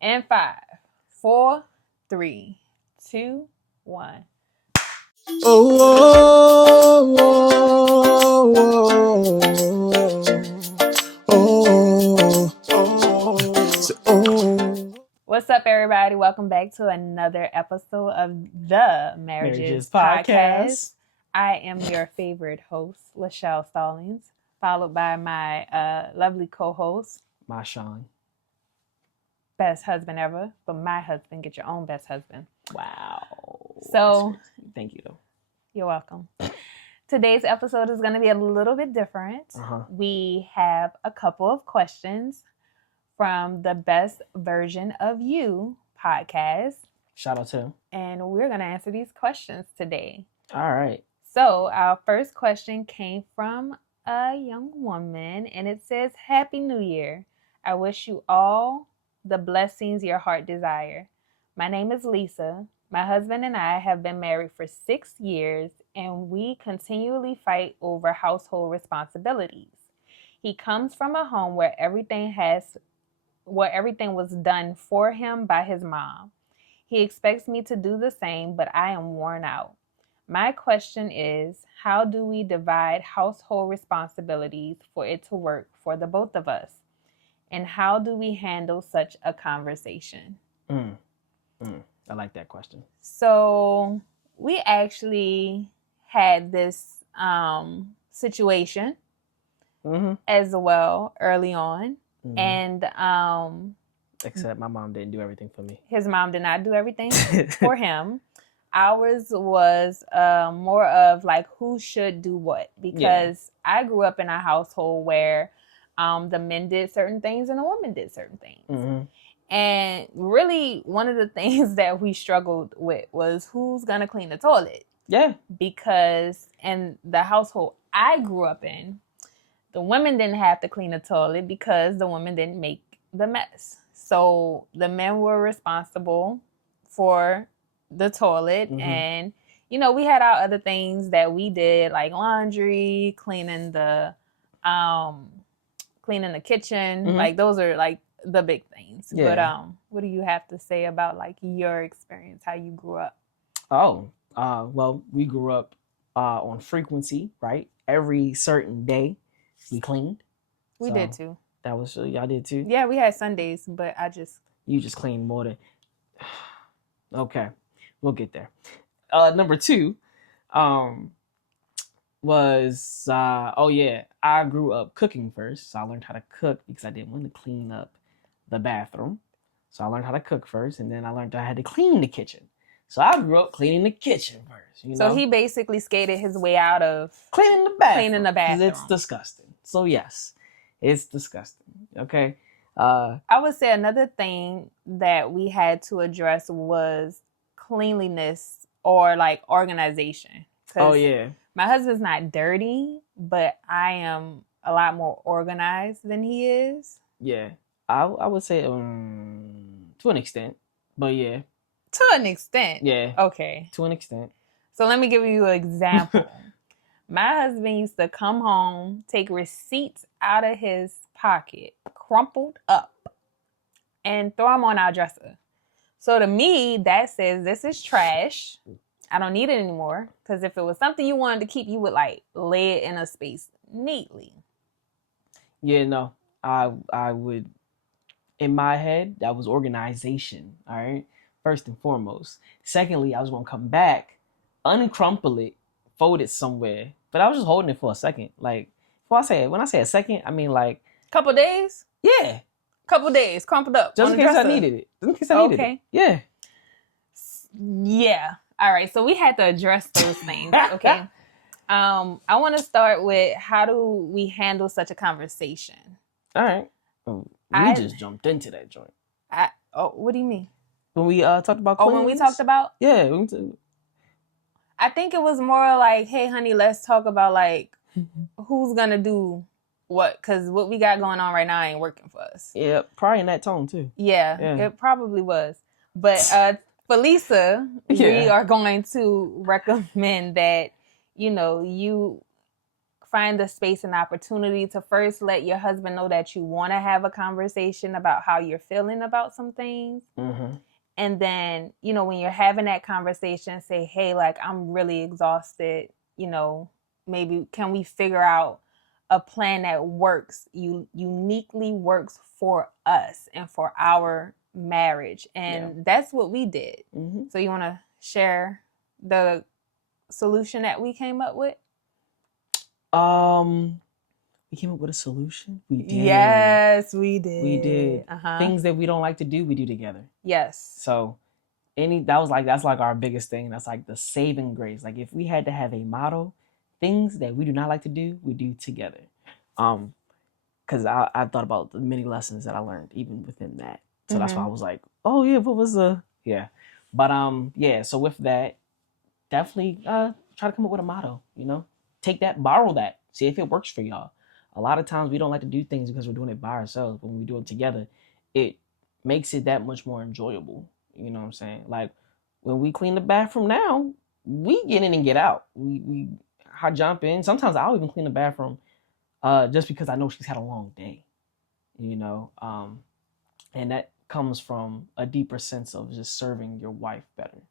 And 5, 4, 3, 2, 1. Oh, What's up, everybody? Welcome back to another episode of the Marriages Podcast. I am your favorite host, Lachelle Stallings, followed by my lovely co-host, Marshawn. best husband ever, but my husband. Get your own best husband. Wow. So, thank you, though. You're welcome. Today's episode is going to be a little bit different. We have a couple of questions from the Best Version of You podcast. Shout out to him. And we're going to answer these questions today. All right. So our first question came from a young woman, and it says, Happy New Year. I wish you all the blessings your heart desire. My name is Lisa. My husband and I have been married for 6 years, and we continually fight over household responsibilities. He comes from a home where everything was done for him by his mom. He expects me to do the same, but I am worn out. My question is, how do we divide household responsibilities for it to work for the both of us? And how do we handle such a conversation? I like that question. So we actually had this situation as well early on. And except my mom didn't do everything for me. His mom did not do everything for him. Ours was more of like who should do what, because I grew up in a household where the men did certain things and the women did certain things. And really one of the things that we struggled with was who's going to clean the toilet. Yeah. Because in the household I grew up in, the women didn't have to clean the toilet because the women didn't make the mess. So the men were responsible for the toilet. And, you know, we had our other things that we did, like laundry, cleaning the kitchen. Like those are like the big things. Yeah. But what do you have to say about like your experience, how you grew up? Well, we grew up on frequency, right? Every certain day we cleaned. We did too. That was y'all did too? Yeah, we had Sundays, but you just cleaned more than okay. We'll get there. Number 2 was I grew up cooking first. So I learned how to cook because I didn't want to clean up the bathroom. So I learned how to cook first, and then I learned I had to clean the kitchen. So I grew up cleaning the kitchen first. You know? So he basically skated his way out of cleaning the bathroom. It's disgusting. So yes, it's disgusting. Okay. I would say another thing that we had to address was cleanliness or like organization. Oh yeah. My husband's not dirty, but I am a lot more organized than he is. Yeah. I would say to an extent, but yeah. To an extent? Yeah. Okay. To an extent. So let me give you an example. My husband used to come home, take receipts out of his pocket, crumpled up, and throw them on our dresser. So to me, that says this is trash. I don't need it anymore. Because if it was something you wanted to keep, you would like lay it in a space neatly. Yeah, no. I would, in my head, that was organization. All right. First and foremost. Secondly, I was going to come back, uncrumple it, fold it somewhere. But I was just holding it for a second. Like, when I say a second, I mean like... Couple days? Yeah. Couple days, crumpled up. Just in case I needed it. Just in case I needed it. Yeah. Yeah. All right. So we had to address those things. Okay. I want to start with, how do we handle such a conversation? All right. We just jumped into that joint. What do you mean? When we talked about cleanliness? When we talked about? Yeah. I think it was more like, hey, honey, let's talk about like who's going to do what, because what we got going on right now ain't working for us. Yeah, probably in that tone too. Yeah. It probably was. But for Lisa, we are going to recommend that, you know, you find the space and opportunity to first let your husband know that you want to have a conversation about how you're feeling about some things. Mm-hmm. And then, you know, when you're having that conversation, say, hey, like, I'm really exhausted. You know, maybe can we figure out a plan that works, uniquely works for us and for our marriage? And that's what we did. Mm-hmm. So you want to share the solution that we came up with? We came up with a solution. We did. Yes, we did. We did. Uh-huh. Things that we don't like to do, we do together. Yes. So that's like our biggest thing. That's like the saving grace. Like if we had to have a motto, things that we do not like to do, we do together. Because I've thought about the many lessons that I learned even within that. So that's why I was like, oh yeah, what was the But yeah, so with that, definitely try to come up with a motto, you know? Take that, borrow that, see if it works for y'all. A lot of times we don't like to do things because we're doing it by ourselves, but when we do it together, it makes it that much more enjoyable. You know what I'm saying? Like when we clean the bathroom now, we get in and get out. We I jump in. Sometimes I'll even clean the bathroom just because I know she's had a long day, you know? And that comes from a deeper sense of just serving your wife better.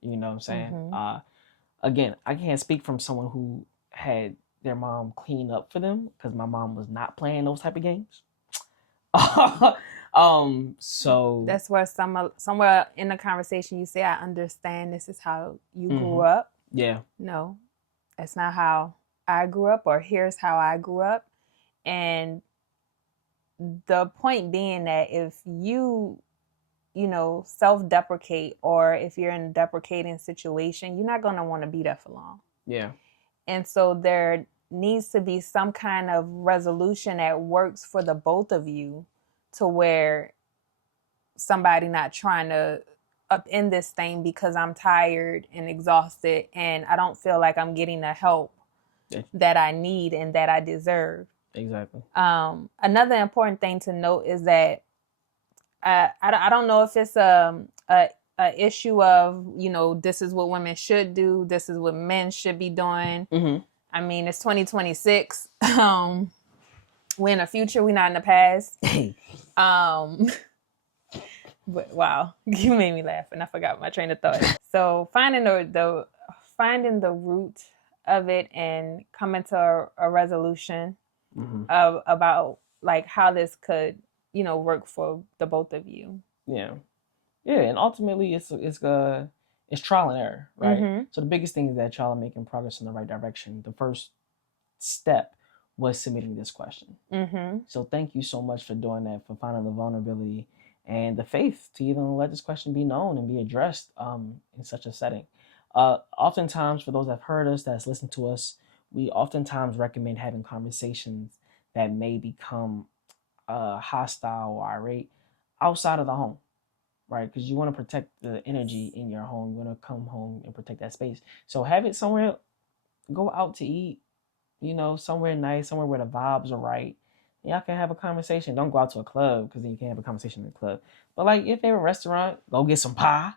You know what I'm saying? Mm-hmm. Again, I can't speak from someone who had their mom clean up for them because my mom was not playing those type of games. So that's where somewhere in the conversation you say, I understand this is how you grew up. Yeah. No, that's not how I grew up, or here's how I grew up. And the point being that if you know, self-deprecate, or if you're in a deprecating situation, you're not going to want to be there for long. Yeah. And so there needs to be some kind of resolution that works for the both of you, to where somebody not trying to upend this thing because I'm tired and exhausted and I don't feel like I'm getting the help that I need and that I deserve. Exactly. Another important thing to note is that I don't know if it's a issue of, you know, this is what women should do, this is what men should be doing. Mm-hmm. I mean, it's 2026. We're in the future, we're not in the past. But wow, you made me laugh and I forgot my train of thought. So finding the root of it and coming to a resolution of about like how this could, you know, work for the both of you. Yeah, and ultimately it's trial and error, right? Mm-hmm. So the biggest thing is that y'all are making progress in the right direction. The first step was submitting this question. Mm-hmm. So thank you so much for doing that, for finding the vulnerability and the faith to even let this question be known and be addressed in such a setting. Oftentimes, for those that have heard us, that's listened to us, we oftentimes recommend having conversations that may become hostile or irate outside of the home, right? Because you want to protect the energy in your home. You want to come home and protect that space. So have it somewhere, go out to eat, you know, somewhere nice, somewhere where the vibes are right. Y'all can have a conversation. Don't go out to a club because then you can't have a conversation in a club. But like your favorite restaurant, go get some pie.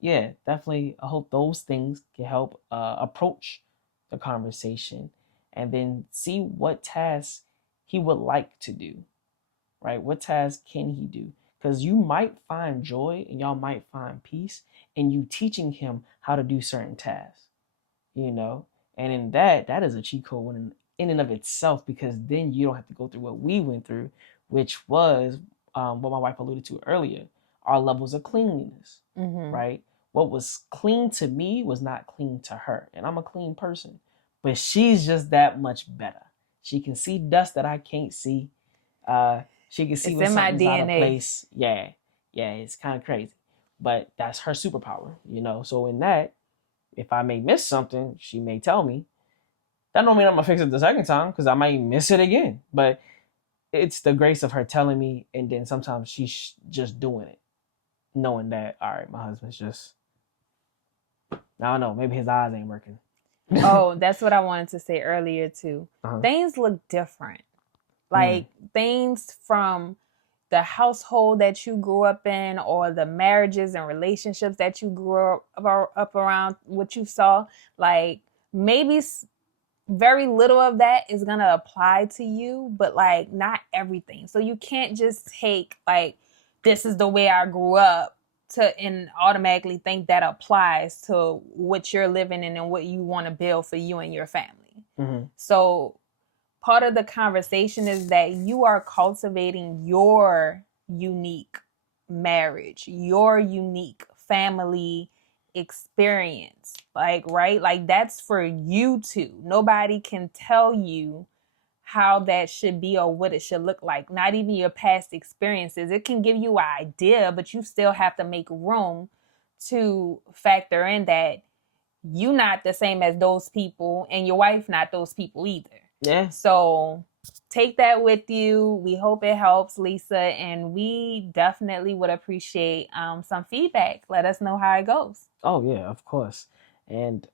Yeah, definitely. I hope those things can help approach the conversation and then see what tasks he would like to do, right? What tasks can he do? Because you might find joy and y'all might find peace in you teaching him how to do certain tasks, you know? And in that is a cheat code in and of itself, because then you don't have to go through what we went through, which was what my wife alluded to earlier, our levels of cleanliness, right? What was clean to me was not clean to her. And I'm a clean person, but she's just that much better. She can see dust that I can't see. She can see when something's out of place. Yeah, it's kind of crazy. But that's her superpower, you know? So in that, if I may miss something, she may tell me. That don't mean I'm going to fix it the second time, because I might miss it again. But it's the grace of her telling me, and then sometimes she's just doing it, knowing that, all right, my husband's just, I don't know, maybe his eyes ain't working. Oh, that's what I wanted to say earlier too. Things look different. Like things from, the household that you grew up in, or the marriages and relationships that you grew up around, what you saw, like maybe very little of that is going to apply to you, but like not everything. So you can't just take like, this is the way I grew up and automatically think that applies to what you're living in and what you want to build for you and your family. Mm-hmm. So part of the conversation is that you are cultivating your unique marriage, your unique family experience. Like, right? Like, that's for you two. Nobody can tell you how that should be or what it should look like. Not even your past experiences. It can give you an idea, but you still have to make room to factor in that you not the same as those people and your wife not those people either. Yeah. So take that with you. We hope it helps, Lisa, and we definitely would appreciate some feedback. Let us know how it goes. Oh yeah, of course. And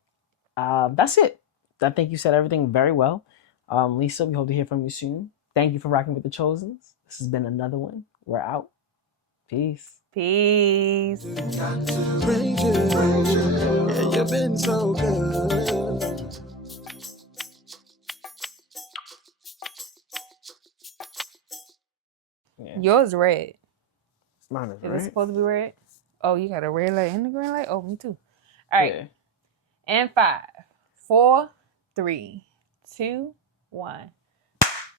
that's it. I think you said everything very well. Lisa, we hope to hear from you soon. Thank you for rocking with the Chosens. This has been another one. We're out. Peace. Peace. Yeah, you've been so good. Yeah. Yours red. Mine is Is it right. supposed to be red? Oh, you got a red light and a green light? Oh, me too. All right. Yeah. And 5, 4, 3, 2, 1.